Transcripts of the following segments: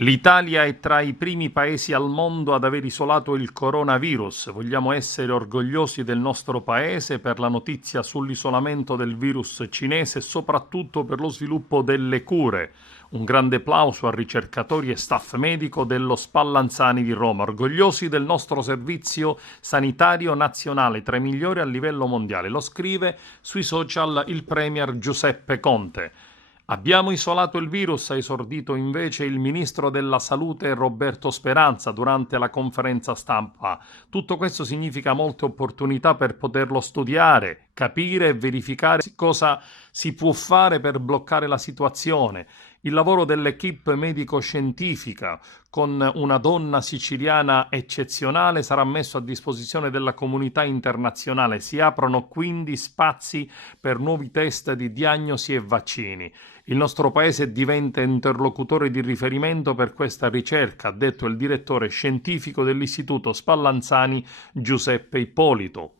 L'Italia è tra i primi paesi al mondo ad aver isolato il coronavirus. Vogliamo essere orgogliosi del nostro paese per la notizia sull'isolamento del virus cinese e soprattutto per lo sviluppo delle cure. Un grande plauso a ricercatori e staff medico dello Spallanzani di Roma, orgogliosi del nostro servizio sanitario nazionale, tra i migliori a livello mondiale. Lo scrive sui social il premier Giuseppe Conte. Abbiamo isolato il virus, ha esordito invece il ministro della Salute Roberto Speranza durante la conferenza stampa. Tutto questo significa molte opportunità per poterlo studiare, capire e verificare cosa si può fare per bloccare la situazione. Il lavoro dell'equipe medico-scientifica con una donna siciliana eccezionale sarà messo a disposizione della comunità internazionale. Si aprono quindi spazi per nuovi test di diagnosi e vaccini. Il nostro paese diventa interlocutore di riferimento per questa ricerca, ha detto il direttore scientifico dell'Istituto Spallanzani Giuseppe Ippolito.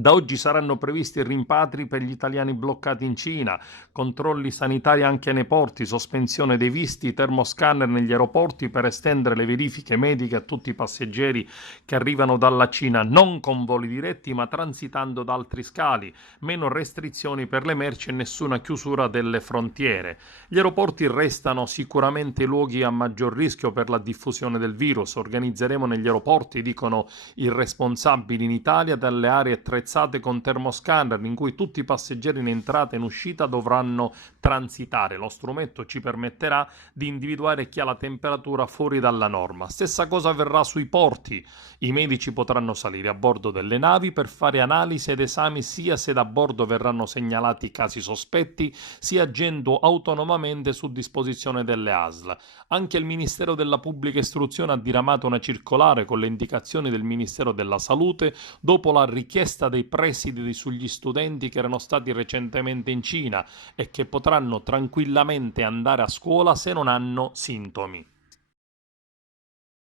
Da oggi saranno previsti rimpatri per gli italiani bloccati in Cina, controlli sanitari anche nei porti, sospensione dei visti, termoscanner negli aeroporti per estendere le verifiche mediche a tutti i passeggeri che arrivano dalla Cina, non con voli diretti ma transitando da altri scali, meno restrizioni per le merci e nessuna chiusura delle frontiere. Gli aeroporti restano sicuramente i luoghi a maggior rischio per la diffusione del virus. Organizzeremo negli aeroporti, dicono i responsabili in Italia, dalle aree attrezzate con termoscanner in cui tutti i passeggeri in entrata e in uscita dovranno transitare. Lo strumento ci permetterà di individuare chi ha la temperatura fuori dalla norma. Stessa cosa avverrà sui porti. I medici potranno salire a bordo delle navi per fare analisi ed esami sia se da bordo verranno segnalati casi sospetti, sia agendo autonomamente su disposizione delle ASL. Anche il Ministero della Pubblica Istruzione ha diramato una circolare con le indicazioni del Ministero della Salute dopo la richiesta dei presidi sugli studenti che erano stati recentemente in Cina e che potranno tranquillamente andare a scuola se non hanno sintomi.